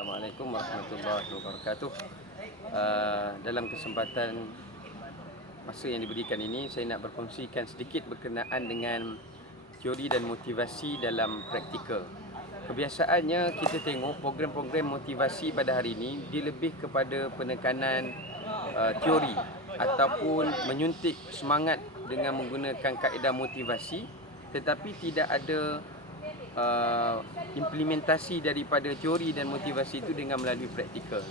Assalamualaikum warahmatullahi wabarakatuh. Dalam kesempatan masa yang diberikan ini, saya nak berkongsikan sedikit berkenaan dengan teori dan motivasi dalam praktikal. Kebiasaannya kita tengok program-program motivasi pada hari ini dia lebih kepada penekanan teori ataupun menyuntik semangat dengan menggunakan kaedah motivasi, tetapi tidak ada implementasi daripada teori dan motivasi itu dengan melalui praktikal.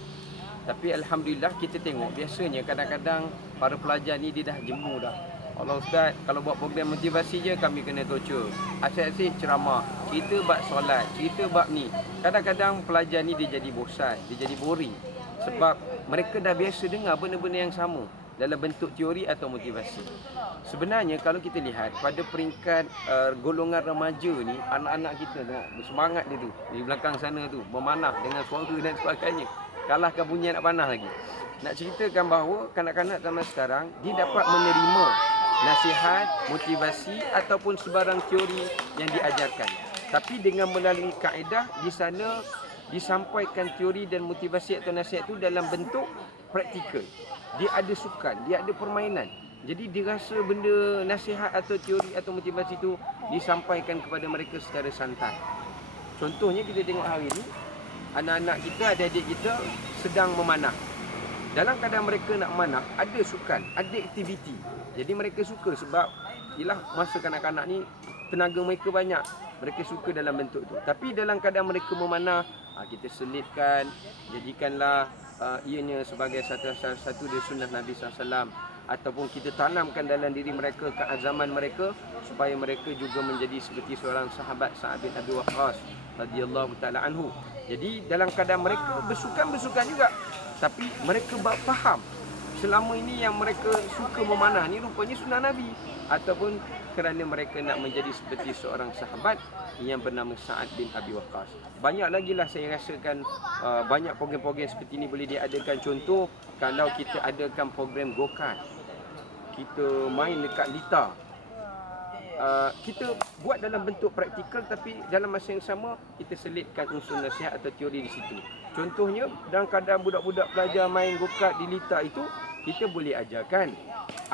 Tapi Alhamdulillah kita tengok biasanya kadang-kadang para pelajar ni dia dah jemu dah. Allah Ustaz, kalau buat program motivasi je kami kena torture. Asyik-asyik ceramah, cerita bab solat, cerita bab ni. Kadang-kadang pelajar ni dia jadi bosan, dia jadi boring. Sebab mereka dah biasa dengar benda-benda yang sama dalam bentuk teori atau motivasi. Sebenarnya kalau kita lihat pada peringkat golongan remaja ni, anak-anak kita tengok bersemangat dia tu di belakang sana tu, memanah dengan suara dan sebagainya. Kalahkan bunyi anak panah lagi. Nak ceritakan bahawa kanak-kanak zaman sekarang dia dapat menerima nasihat, motivasi ataupun sebarang teori yang diajarkan. Tapi dengan melalui kaedah di sana disampaikan teori dan motivasi atau nasihat itu dalam bentuk praktikal. Dia ada sukan, dia ada permainan. Jadi dia rasa benda nasihat atau teori atau motivasi itu disampaikan kepada mereka secara santai. Contohnya kita tengok hari ini, anak-anak kita, adik-adik kita sedang memanah. Dalam keadaan mereka nak memanah, ada sukan, ada aktiviti. Jadi mereka suka sebab ialah masa kanak-kanak ni tenaga mereka banyak. Mereka suka dalam bentuk tu. Tapi dalam keadaan mereka memanah, kita selitkan, jadikanlah ianya sebagai satu dari sunnah Nabi SAW, ataupun kita tanamkan dalam diri mereka keazaman mereka supaya mereka juga menjadi seperti seorang sahabat Sa'ad bin Abi Waqqas radhiyallahu taala anhu. Jadi dalam keadaan mereka bersukan juga, tapi mereka faham selama ini yang mereka suka memanah ni rupanya sunnah Nabi, ataupun kerana mereka nak menjadi seperti seorang sahabat yang bernama Sa'ad bin Abi Waqqas. Banyak lagi lah saya rasakan banyak program-program seperti ini boleh diadakan. Contoh, kalau kita adakan program go-kart, kita main dekat Lita, kita buat dalam bentuk praktikal, tapi dalam masa yang sama kita selitkan unsur nasihat atau teori di situ. Contohnya, dalam keadaan budak-budak pelajar main go-kart di Lita itu, kita boleh ajarkan,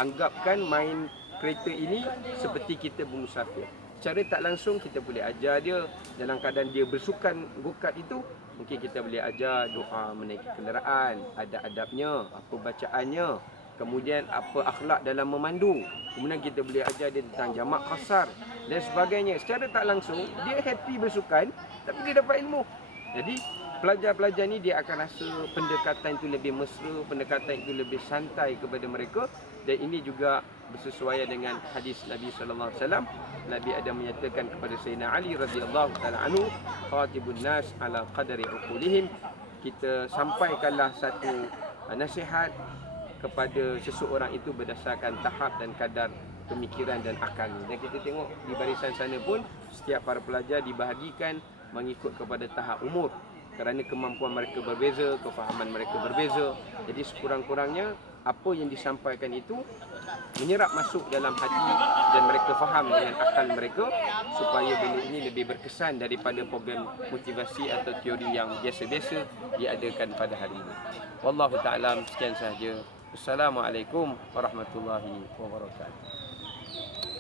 anggapkan main kereta ini seperti kita bermusafir. Secara tak langsung kita boleh ajar dia dalam keadaan dia bersukan go-kart itu, mungkin kita boleh ajar doa menaiki kenderaan, ada adabnya, apa bacaannya, kemudian apa akhlak dalam memandu. Kemudian kita boleh ajar dia tentang jamak qasar dan sebagainya. Secara tak langsung dia happy bersukan, tapi dia dapat ilmu. Jadi pelajar-pelajar ni dia akan rasa pendekatan itu lebih mesra, pendekatan itu lebih santai kepada mereka. Dan ini juga bersesuaian dengan hadis Nabi sallallahu alaihi wasallam. Nabi ada menyatakan kepada Sayyidina Ali radhiyallahu taala anhu, khatibun nas ala qadari uqulihim. Kita sampaikanlah satu nasihat kepada seseorang itu berdasarkan tahap dan kadar pemikiran dan akalnya. Dan kita tengok di barisan sana pun setiap para pelajar dibahagikan mengikut kepada tahap umur, kerana kemampuan mereka berbeza, kefahaman mereka berbeza. Jadi sekurang-kurangnya apa yang disampaikan itu menyerap masuk dalam hati dan mereka faham dengan akal mereka, supaya benda ini lebih berkesan daripada program motivasi atau teori yang biasa-biasa diadakan pada hari ini. Wallahu ta'ala, sekian sahaja. Assalamualaikum warahmatullahi wabarakatuh.